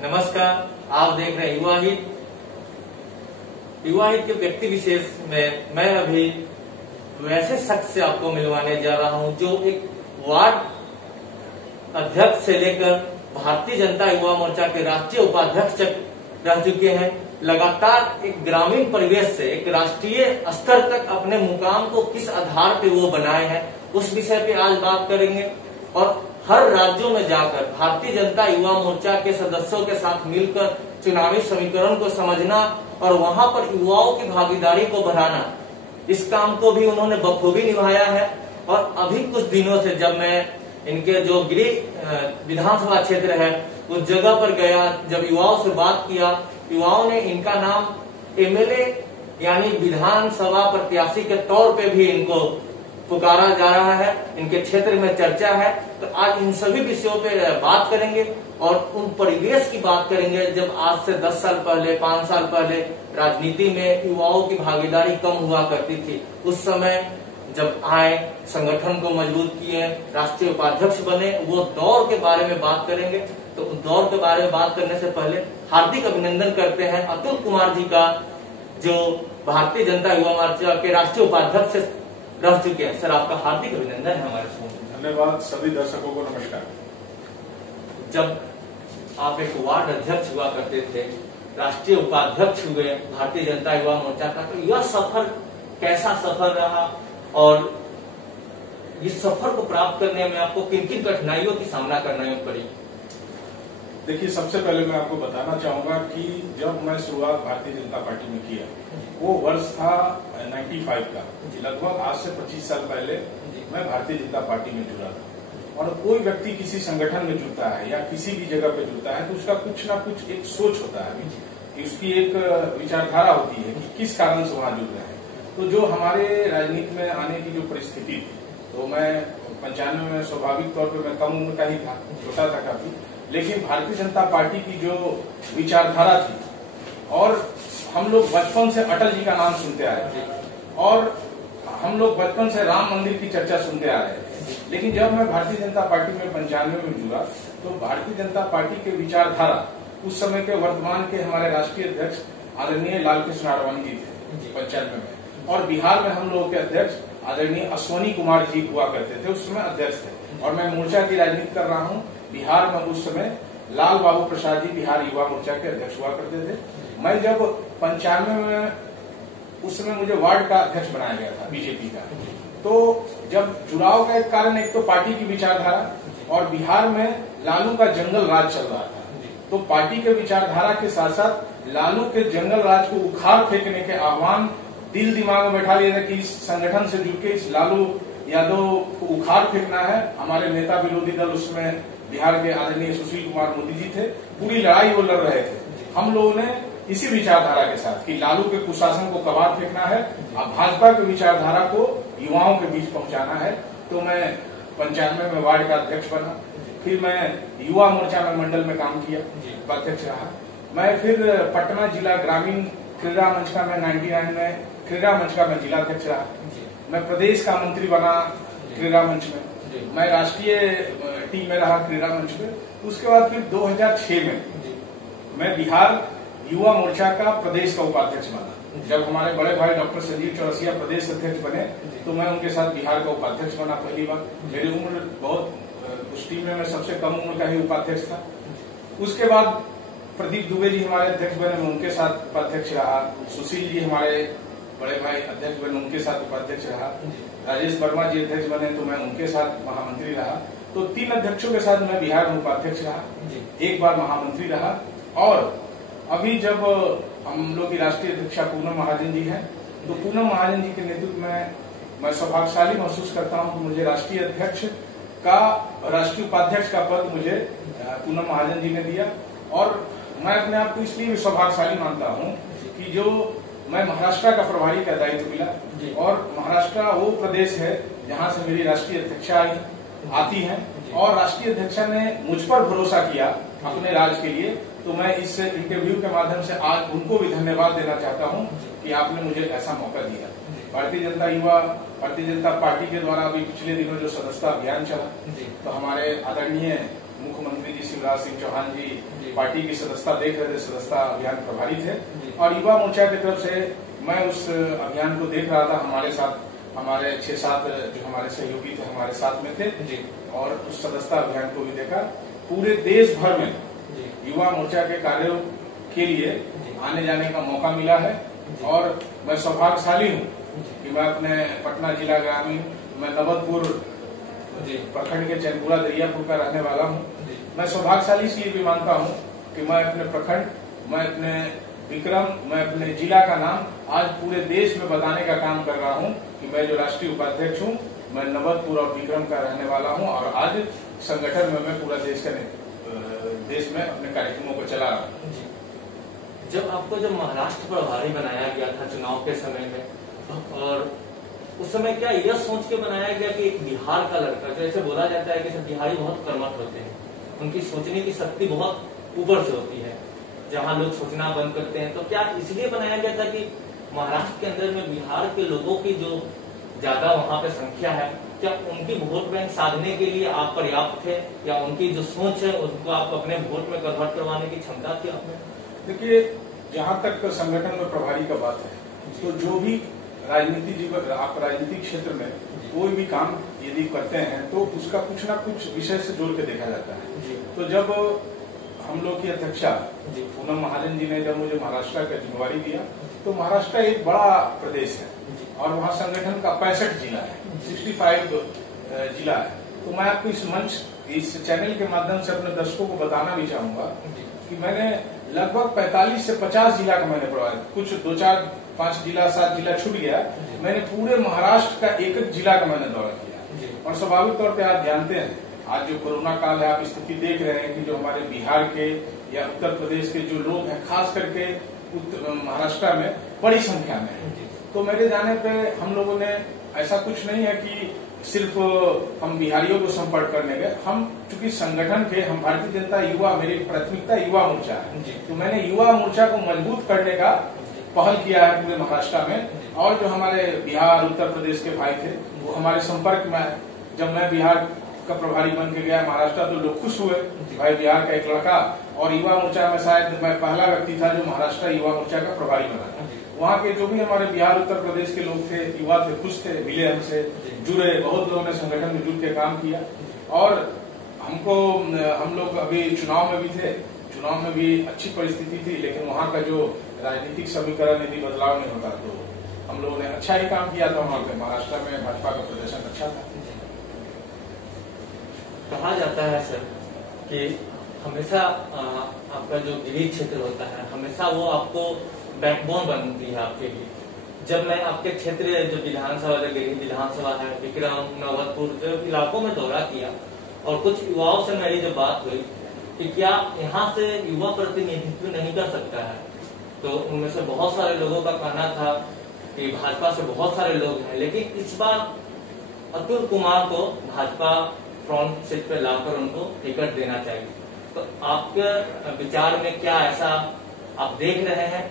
नमस्कार, आप देख रहे हैं युवा हित। युवा हित के व्यक्ति विशेष में मैं अभी वैसे शख्स से आपको मिलवाने जा रहा हूं जो एक वार्ड अध्यक्ष से लेकर भारतीय जनता युवा मोर्चा के राष्ट्रीय उपाध्यक्ष तक रह चुके हैं। लगातार एक ग्रामीण परिवेश से एक राष्ट्रीय स्तर तक अपने मुकाम को किस आधार पे वो बनाए हैं, उस विषय पे आज बात करेंगे। और हर राज्यों में जाकर भारतीय जनता युवा मोर्चा के सदस्यों के साथ मिलकर चुनावी समीकरण को समझना और वहां पर युवाओं की भागीदारी को बढ़ाना, इस काम को भी उन्होंने बखूबी निभाया है। और अभी कुछ दिनों से जब मैं इनके जो गिरिडीह विधानसभा क्षेत्र है उस जगह पर गया, जब युवाओं से बात किया, युवाओं ने इनका नाम एमएलए यानी विधानसभा प्रत्याशी के तौर पे भी इनको पुकारा जा रहा है, इनके क्षेत्र में चर्चा है। तो आज इन सभी विषयों पे बात करेंगे और उन परिवेश की बात करेंगे जब आज से 10 साल पहले, 5 साल पहले राजनीति में युवाओं की भागीदारी कम हुआ करती थी। उस समय जब आए, संगठन को मजबूत किए, राष्ट्रीय उपाध्यक्ष बने, वो दौर के बारे में बात करेंगे। तो उस दौर के बारे में बात करने से पहले हार्दिक अभिनंदन करते हैं अतुल कुमार जी का, जो भारतीय जनता युवा मोर्चा के राष्ट्रीय उपाध्यक्ष रह चुके हैं। सर, आपका हार्दिक अभिनंदन है हमारे शो में। धन्यवाद। सभी दर्शकों को नमस्कार। जब आप एक वार्ड अध्यक्ष हुआ करते थे, राष्ट्रीय उपाध्यक्ष हुए भारतीय जनता युवा मोर्चा का, तो यह सफर कैसा सफर रहा और इस सफर को प्राप्त करने में आपको किन किन कठिनाइयों की सामना करना पड़ी? देखिए, सबसे पहले मैं आपको बताना चाहूंगा कि जब मैं शुरुआत भारतीय जनता पार्टी में किया, वो वर्ष था 95 का। लगभग आज से 25 साल पहले मैं भारतीय जनता पार्टी में जुड़ा था। और कोई व्यक्ति किसी संगठन में जुड़ता है या किसी भी जगह पे जुड़ता है तो उसका कुछ ना कुछ एक सोच होता है कि उसकी एक विचारधारा होती है कि किस कारण से वहां जुड़ रहे हैं। तो जो हमारे राजनीति में आने की जो परिस्थिति थी, तो मैं 95 में स्वाभाविक तौर पर मैं कम उम्र का ही था, छोटा था काफी, लेकिन भारतीय जनता पार्टी की जो विचारधारा थी, और हम लोग बचपन से अटल जी का नाम सुनते आ रहे थे और हम लोग बचपन से राम मंदिर की चर्चा सुनते आ रहे थे। लेकिन जब मैं भारतीय जनता पार्टी में 95 में जुड़ा तो भारतीय जनता पार्टी के विचारधारा उस समय के वर्तमान के हमारे राष्ट्रीय अध्यक्ष आदरणीय लालकृष्ण आडवाणी जी थे 95 में, और बिहार में हम लोगों के अध्यक्ष आदरणीय अश्विनी कुमार जी हुआ करते थे, उस समय अध्यक्ष थे। और मैं मोर्चा की राजनीति कर रहा हूँ। बिहार में उस समय लाल बाबू प्रसाद जी बिहार युवा मोर्चा के अध्यक्ष हुआ करते थे। मैं जब 95 में, उस समय मुझे वार्ड का अध्यक्ष बनाया गया था बीजेपी का। तो जब जुड़ाव का एक कारण, एक तो पार्टी की विचारधारा, और बिहार में लालू का जंगल राज चल रहा था, तो पार्टी के विचारधारा के साथ साथ लालू के जंगल राज को उखाड़ फेंकने के आह्वान दिल दिमाग में बैठा लिया कि इस संगठन से जुड़ के इस लालू यादव को उखाड़ फेंकना है। हमारे नेता विरोधी दल उसमें बिहार के आदरणीय सुशील कुमार मोदी जी थे, पूरी लड़ाई वो लड़ रहे थे। हम लोगों ने इसी विचारधारा के साथ कि लालू के कुशासन को कबाड़ फेंकना है और भाजपा की विचारधारा को युवाओं के बीच पहुंचाना है। तो मैं 95 में वार्ड का अध्यक्ष बना, फिर मैं युवा मोर्चा में मंडल में काम किया, उपाध्यक्ष रहा। मैं फिर पटना जिला ग्रामीण क्रीड़ा मंच का, मैं 99 में क्रीड़ा मंच का मैं जिलाध्यक्ष रहा। मैं प्रदेश का मंत्री बना क्रीड़ा मंच में, मैं राष्ट्रीय टीम में रहा क्रीड़ा मंच में। उसके बाद फिर 2006 में मैं बिहार युवा मोर्चा का प्रदेश का उपाध्यक्ष बना। जब हमारे बड़े भाई डॉक्टर संजीव चौरसिया प्रदेश अध्यक्ष बने तो मैं उनके साथ बिहार का उपाध्यक्ष बना पहली बार। मेरी उम्र बहुत, उस टीम में मैं सबसे कम उम्र का ही उपाध्यक्ष था। उसके बाद प्रदीप दुबे जी हमारे अध्यक्ष बने, मैं उनके साथ उपाध्यक्ष रहा। सुशील जी हमारे बड़े भाई अध्यक्ष बने, उनके साथ उपाध्यक्ष रहा। राजेश वर्मा जी अध्यक्ष बने तो मैं उनके साथ महामंत्री रहा। तो 3 अध्यक्षों के साथ मैं बिहार में उपाध्यक्ष रहा, एक बार महामंत्री रहा। और अभी जब हम लोग की राष्ट्रीय अध्यक्षा पूनम महाजन जी हैं, तो पूनम महाजन जी के नेतृत्व में मैं सौभाग्यशाली महसूस करता हूं कि मुझे राष्ट्रीय अध्यक्ष का, राष्ट्रीय उपाध्यक्ष का पद मुझे पूनम महाजन जी ने दिया। और मैं अपने आप को इसलिए भी सौभाग्यशाली मानता हूं कि जो मैं महाराष्ट्र का प्रभारी का दायित्व मिला, और महाराष्ट्र वो प्रदेश है जहां से मेरी राष्ट्रीय अध्यक्षा आती हैं, और राष्ट्रीय अध्यक्षा ने मुझ पर भरोसा किया अपने राज्य के लिए। तो मैं इस इंटरव्यू के माध्यम से आज उनको भी धन्यवाद देना चाहता हूं कि आपने मुझे ऐसा मौका दिया। भारतीय जनता पार्टी के द्वारा अभी पिछले दिनों जो सदस्यता अभियान चला, तो हमारे आदरणीय मुख्यमंत्री जी शिवराज सिंह चौहान जी पार्टी की सदस्यता देख रहे थे, सदस्यता अभियान प्रभारी थे, और युवा मोर्चा की तरफ से मैं उस अभियान को देख रहा था। हमारे साथ हमारे 6-7 जो हमारे सहयोगी थे हमारे साथ में थे, और उस सदस्यता अभियान को भी देखा। पूरे देश भर में युवा मोर्चा के कार्यों के लिए आने जाने का मौका मिला है, और मैं सौभाग्यशाली हूँ कि मैं अपने पटना जिला ग्रामीण, मैं नवदपुर प्रखंड के चैनपुरा दरियापुर का रहने वाला हूँ। मैं सौभाग्यशाली इसलिए भी मानता हूँ कि मैं अपने प्रखंड, मैं अपने विक्रम, मैं अपने जिला का नाम आज पूरे देश में बताने का काम कर रहा हूँ कि मैं जो राष्ट्रीय उपाध्यक्ष हूँ, मैं नवदपुर और विक्रम का रहने वाला हूँ, और आज संगठन में मैं पूरा देश में अपने कार्यक्रमों को चला रहा हूँ। जब महाराष्ट्र प्रभारी बनाया गया था चुनाव के समय में, और उस समय क्या यह सोच के बनाया गया कि एक बिहार का लड़का, जो ऐसे बोला जाता है कि सब बिहारी बहुत कर्मठ होते हैं, उनकी सोचने की शक्ति बहुत ऊपर से होती है, जहां लोग सोचना बंद करते हैं, तो क्या इसलिए बनाया गया था कि महाराष्ट्र के अंदर में बिहार के लोगों की जो ज्यादा वहां पे संख्या है, क्या उनकी वोट बैंक साधने के लिए आप पर्याप्त थे, या उनकी जो सोच है उसको आप अपने वोट में कन्वर्ट करवाने की क्षमता थी आप में? देखिए, जहाँ तक संगठन में प्रभारी का बात है, तो जो भी आप राजनीतिक क्षेत्र में कोई भी काम यदि करते हैं तो उसका कुछ ना कुछ विषय से जोड़ के देखा जाता है। तो जब हम लोग की अध्यक्षा पूनम महाजन जी ने जब मुझे महाराष्ट्र का जिम्मेवारी दिया, तो महाराष्ट्र एक बड़ा प्रदेश है और वहाँ संगठन का 65 जिला है, 65 जिला है। तो मैं आपको इस मंच, इस चैनल के माध्यम से अपने दर्शकों को बताना भी चाहूंगा कि मैंने लगभग 45 से 50 जिला का मैंने प्रभावित, कुछ 2-4-5 जिला 7 जिला छूट गया, मैंने पूरे महाराष्ट्र का एक जिला का मैंने दौरा किया। और स्वाभाविक तौर पे आप जानते हैं, आज जो कोरोना काल है, आप स्थिति देख रहे हैं कि जो हमारे बिहार के या उत्तर प्रदेश के जो लोग हैं, खास करके महाराष्ट्र में बड़ी संख्या में है। तो मेरे जाने पे हम लोगों ने, ऐसा कुछ नहीं है कि सिर्फ हम बिहारियों को संपर्क करने गए, हम चूंकि संगठन के, हम भारतीय जनता युवा, मेरी प्राथमिकता युवा मोर्चा है, तो मैंने युवा मोर्चा को मजबूत करने का पहल किया है पूरे महाराष्ट्र में। और जो हमारे बिहार उत्तर प्रदेश के भाई थे वो हमारे संपर्क में, जब मैं बिहार का प्रभारी बन के गया महाराष्ट्र, तो लोग खुश हुए, भाई बिहार का एक लड़का, और युवा मोर्चा में शायद मैं पहला व्यक्ति था जो महाराष्ट्र युवा मोर्चा का प्रभारी बना। वहाँ के जो भी हमारे बिहार उत्तर प्रदेश के लोग थे, युवा थे, खुश थे, मिले हमसे, जुड़े, बहुत लोगों ने संगठन में जुड़ के काम किया। और हम लोग अभी चुनाव में भी थे, चुनाव में भी अच्छी परिस्थिति थी, लेकिन वहाँ का जो राजनीतिक समीकरण यदि बदलाव नहीं होता तो हम लोगों ने अच्छा ही काम किया था। वहाँ पे महाराष्ट्र में भाजपा का प्रदर्शन अच्छा था। कहा जाता है सर कि हमेशा आपका जो गृह क्षेत्र होता है, हमेशा वो आपको बैकबोन बनती है आपके लिए। जब मैं आपके क्षेत्र जो विधानसभा, विधानसभा है, विक्रम, नवदपुर, जो इलाकों में दौरा किया, और कुछ युवाओं से मेरी जो बात हुई कि क्या यहाँ से युवा प्रतिनिधित्व नहीं कर सकता है, तो उनमें से बहुत सारे लोगों का कहना था कि भाजपा से बहुत सारे लोग हैं, लेकिन इस बार अतुल कुमार को भाजपा फ्रंट सीट पे लाकर उनको टिकट देना चाहिए। तो आपके विचार में क्या ऐसा आप देख रहे हैं,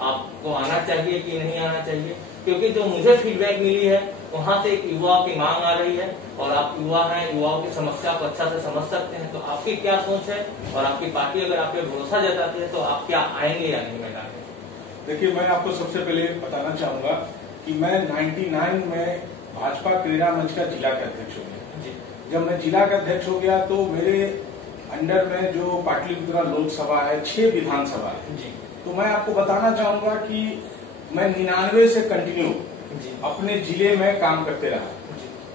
आपको आना चाहिए कि नहीं आना चाहिए? क्योंकि जो मुझे फीडबैक मिली है वहां से एक युवा की मांग आ रही है, और आप युवा हैं, युवाओं की समस्या को अच्छा से समझ सकते हैं। तो आपकी क्या सोच है, और आपकी पार्टी अगर आप पे भरोसा जताती है तो आप क्या आएंगे या नहीं मैदान में? देखिए, मैं आपको सबसे पहले बताना चाहूंगा कि मैं 99 में भाजपा क्रीड़ा मंच का जिला का अध्यक्ष हो गया। जब मैं जिला का अध्यक्ष हो गया तो मेरे अंडर में जो पाटलिपुत्र लोकसभा है, 6 विधानसभा है, तो मैं आपको बताना चाहूंगा कि मैं 99 से कंटिन्यू अपने जिले में काम करते रहा,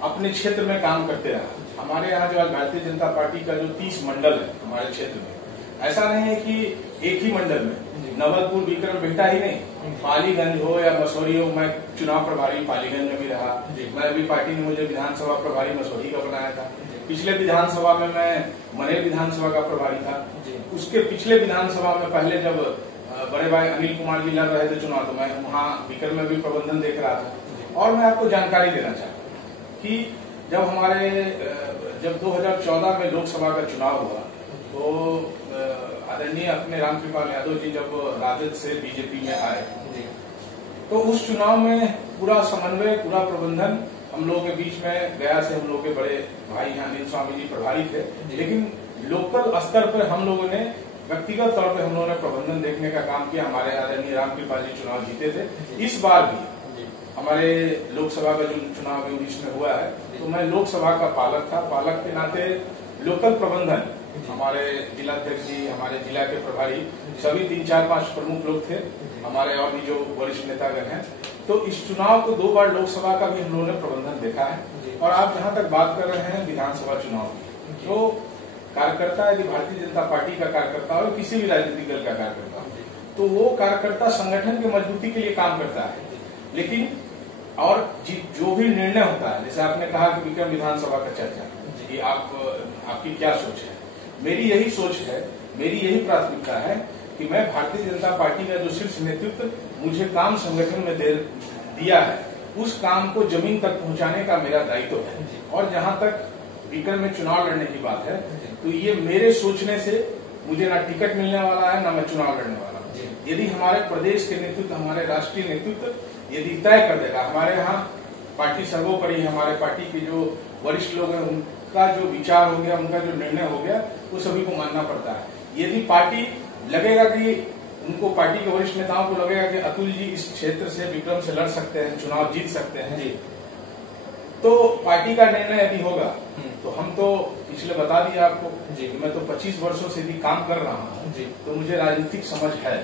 अपने क्षेत्र में काम करते रहा। हमारे यहाँ जो भारतीय जनता पार्टी का जो 30 मंडल है हमारे क्षेत्र में, ऐसा नहीं है कि एक ही मंडल में नवदपुर विक्रम बेटा ही नहीं, पालीगंज हो या मसौरी हो, मैं चुनाव प्रभारी पालीगंज में भी रहा। मैं भी, पार्टी ने मुझे विधानसभा प्रभारी मसौरी का बनाया था। पिछले विधानसभा में मैं मनेर विधानसभा का प्रभारी था। उसके पिछले विधानसभा में पहले जब बड़े भाई अनिल कुमार जी लड़ रहे थे चुनाव, तो मैं वहाँ विक्रम में भी प्रबंधन देख रहा था। और मैं आपको जानकारी देना चाहता हूँ कि जब 2014 में लोकसभा का चुनाव हुआ, तो आदरणीय अपने रामकृपाल यादव जी जब राजद से बीजेपी में आए, तो उस चुनाव में पूरा समन्वय, पूरा प्रबंधन हम लोगों के बीच में, गया से हम लोग के बड़े भाई अनिल स्वामी जी प्रभारी थे, लेकिन लोकल स्तर पर हम लोगों ने व्यक्तिगत तौर पे हम लोगों ने प्रबंधन देखने का काम किया। हमारे आदरणीय रामकृपाल जी चुनाव जीते थे। इस बार भी हमारे लोकसभा का जो चुनाव 19 में हुआ है, तो मैं लोकसभा का पालक था। पालक के नाते लोकल प्रबंधन, हमारे जिलाध्यक्ष जी, हमारे जिला के प्रभारी, सभी 3-4-5 प्रमुख लोग थे, हमारे और भी जो वरिष्ठ नेतागण हैं। तो इस चुनाव को 2 बार लोकसभा का भी हम लोगों ने प्रबंधन देखा है। और आप जहां तक बात कर रहे हैं विधानसभा चुनाव की, तो कार्यकर्ता यदि भारतीय जनता पार्टी का कार्यकर्ता हो, किसी भी राजनीतिक दल का कार्यकर्ता हो, तो वो कार्यकर्ता संगठन की मजबूती के लिए काम करता है। लेकिन और जो भी निर्णय होता है, जैसे आपने कहा कि विक्रम विधानसभा का चर्चा, ये आपकी क्या सोच है? मेरी यही सोच है, मेरी यही प्राथमिकता है कि मैं भारतीय जनता पार्टी का जो शीर्ष नेतृत्व मुझे काम संगठन में दिया है, उस काम को जमीन तक पहुंचाने का मेरा दायित्व है। और जहां तक विक्रम में चुनाव लड़ने की बात है, तो ये मेरे सोचने से मुझे ना टिकट मिलने वाला है, ना मैं चुनाव लड़ने वाला हूँ। यदि हमारे प्रदेश के नेतृत्व, हमारे राष्ट्रीय नेतृत्व यदि तय कर देगा, हमारे यहाँ पार्टी सर्वोपरि, हमारे पार्टी के जो वरिष्ठ लोग हैं उनका जो विचार हो गया, उनका जो निर्णय हो गया, वो सभी को मानना पड़ता है। यदि पार्टी लगेगा कि उनको, पार्टी के वरिष्ठ नेताओं को लगेगा कि अतुल जी इस क्षेत्र से, विक्रम से लड़ सकते हैं, चुनाव जीत सकते हैं, तो पार्टी का निर्णय यदि होगा, तो हम तो पिछले बता दिया आपको कि मैं तो 25 वर्षों से भी काम कर रहा हूँ, तो मुझे राजनीतिक समझ है।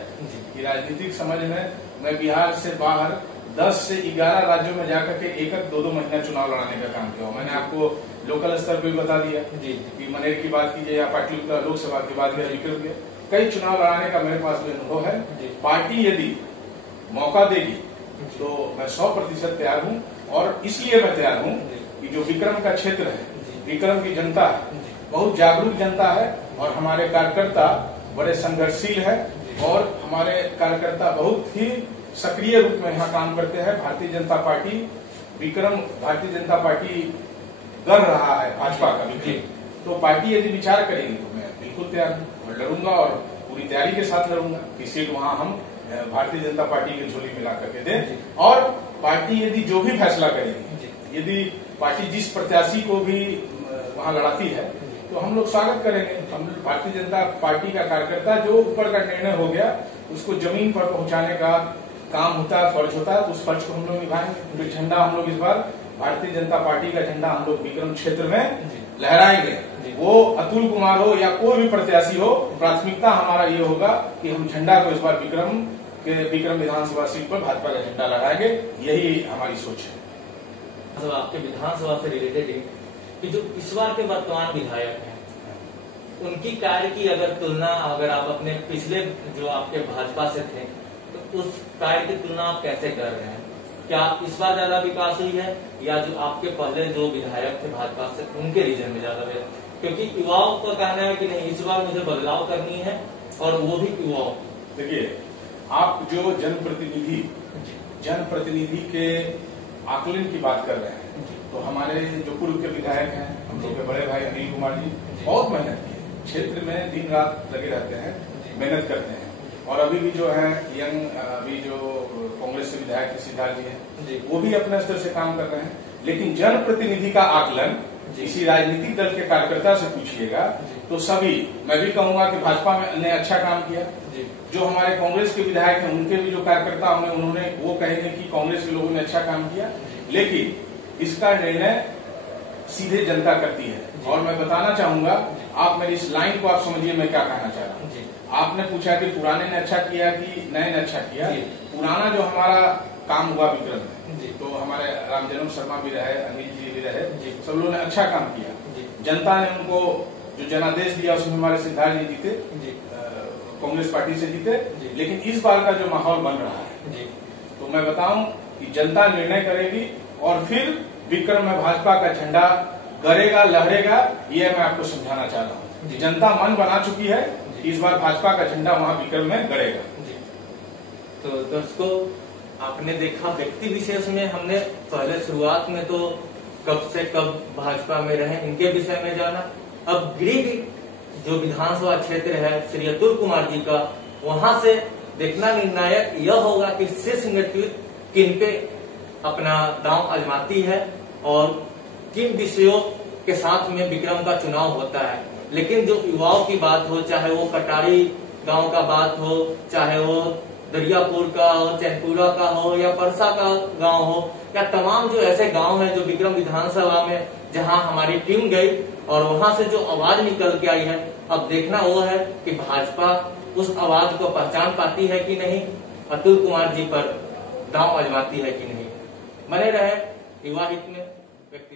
ये राजनीतिक समझ में मैं बिहार से बाहर 10 से 11 राज्यों में जाकर के 1-2 महीना चुनाव लड़ाने का काम किया। मैंने आपको लोकल स्तर पर भी बता दिया कि मनेर की बात कीजिए या पाटलिपुत्र लोकसभा की बात कीजिए, विक्रम के कई चुनाव लड़ाने का मेरे पास भी अनुभव है। पार्टी यदि मौका देगी तो मैं 100% तैयार हूँ। और इसलिए मैं तैयार हूँ कि जो विक्रम का क्षेत्र है, विक्रम की जनता है, बहुत जागरूक जनता है, और हमारे कार्यकर्ता बड़े संघर्षशील है, और हमारे कार्यकर्ता बहुत ही सक्रिय रूप में यहाँ काम करते हैं। भारतीय जनता पार्टी, विक्रम भारतीय जनता पार्टी कर रहा है भाजपा का विक्रम, तो पार्टी यदि विचार करेगी तो मैं बिल्कुल तैयार हूँ और लड़ूंगा, और पूरी तैयारी के साथ लड़ूंगा कि सीट वहां हम भारतीय जनता पार्टी की झोली मिला करके दें। और पार्टी यदि जो भी फैसला करेगी, यदि पार्टी जिस प्रत्याशी को भी वहां लड़ाती है, तो हम लोग स्वागत करेंगे। हम भारतीय जनता पार्टी का कार्यकर्ता, जो ऊपर का निर्णय हो गया उसको जमीन पर पहुंचाने का काम होता है, फर्ज होता है, तो उस फर्ज को हम लोग निभाएंगे। झंडा हम लोग इस बार भारतीय जनता पार्टी का झंडा हम लोग विक्रम क्षेत्र में लहराएंगे। वो अतुल कुमार हो या कोई भी प्रत्याशी हो, प्राथमिकता हमारा ये होगा कि हम झंडा को इस बार विक्रम विधानसभा सीट पर भाजपा का झंडा लहराएंगे। यही हमारी सोच है। तो आपके विधानसभा से रिलेटेड कि जो इस बार के वर्तमान विधायक हैं, उनकी कार्य की अगर तुलना, अगर आप अपने पिछले जो आपके भाजपा से थे, तो उस कार्य की तुलना आप कैसे कर रहे हैं? क्या इस बार ज्यादा विकास हुई है, या जो आपके पहले जो विधायक थे भाजपा से, उनके रीजन में ज्यादा हुआ? क्योंकि युवाओं का कहना है कि नहीं, इस बार मुझे बदलाव करनी है, और वो भी युवाओं। देखिए, आप जो जनप्रतिनिधि के आकलन की बात कर रहे हैं, तो हमारे जो पूर्व के विधायक हैं, हम लोग के बड़े भाई अनिल कुमार जी बहुत मेहनत की, क्षेत्र में दिन रात लगे रहते हैं, मेहनत करते हैं। और अभी भी जो है यंग, अभी जो कांग्रेस से विधायक सिद्धार्थ जी हैं, वो भी अपने स्तर से काम कर रहे हैं। लेकिन जनप्रतिनिधि का आकलन किसी राजनीतिक दल के कार्यकर्ता से पूछिएगा तो सभी, मैं भी कहूंगा कि भाजपा ने अच्छा काम किया। जो हमारे कांग्रेस के विधायक हैं, उनके भी जो कार्यकर्ता होंगे, उन्होंने वो कहेंगे कि कांग्रेस के लोगों ने अच्छा काम किया। लेकिन इसका निर्णय सीधे जनता करती है। और मैं बताना चाहूंगा, आप मेरी इस लाइन को आप समझिए मैं क्या कहना चाह रहा हूँ। आपने पूछा कि पुराने ने अच्छा किया कि नए ने अच्छा किया। पुराना जो हमारा काम हुआ विक्रम में, तो हमारे रामजन्म शर्मा भी रहे, अनिल जी भी रहे, सब लोगों ने अच्छा काम किया। जनता ने उनको जो जनादेश दिया उसमें हमारे सिद्धार्थ जी जीते, कांग्रेस पार्टी से जीते। लेकिन इस बार का जो माहौल बन रहा है, तो मैं बताऊं कि जनता निर्णय करेगी, और फिर विक्रम में भाजपा का झंडा गरेगा, लहरेगा। ये मैं आपको समझाना चाह रहा हूँ। जनता मन बना चुकी है, इस बार भाजपा का झंडा वहां विक्रम में गड़ेगा। तो दर्शकों, आपने देखा व्यक्ति विशेष में हमने पहले शुरुआत में तो कब से कब भाजपा में रहे इनके विषय में जाना। अब गिरिडीह जो विधानसभा क्षेत्र है श्री अतुल कुमार जी का, वहां से देखना निर्णायक यह होगा कि शीर्ष नेतृत्व किन पे अपना दांव आजमाती है और किन विषयों के साथ में विक्रम का चुनाव होता है। लेकिन जो युवाओं की बात हो, चाहे वो कटारी गांव का बात हो, चाहे वो दरियापुर का हो, चैनपुरा का हो, या परसा का गांव हो, या तमाम जो ऐसे गांव हैं जो विक्रम विधानसभा में जहां हमारी टीम गई और वहां से जो आवाज निकल के आई है, अब देखना वो है कि भाजपा उस आवाज को पहचान पाती है कि नहीं, अतुल कुमार जी पर दांव आजमाती है कि नहीं। बने रहे युवा हित में व्यक्ति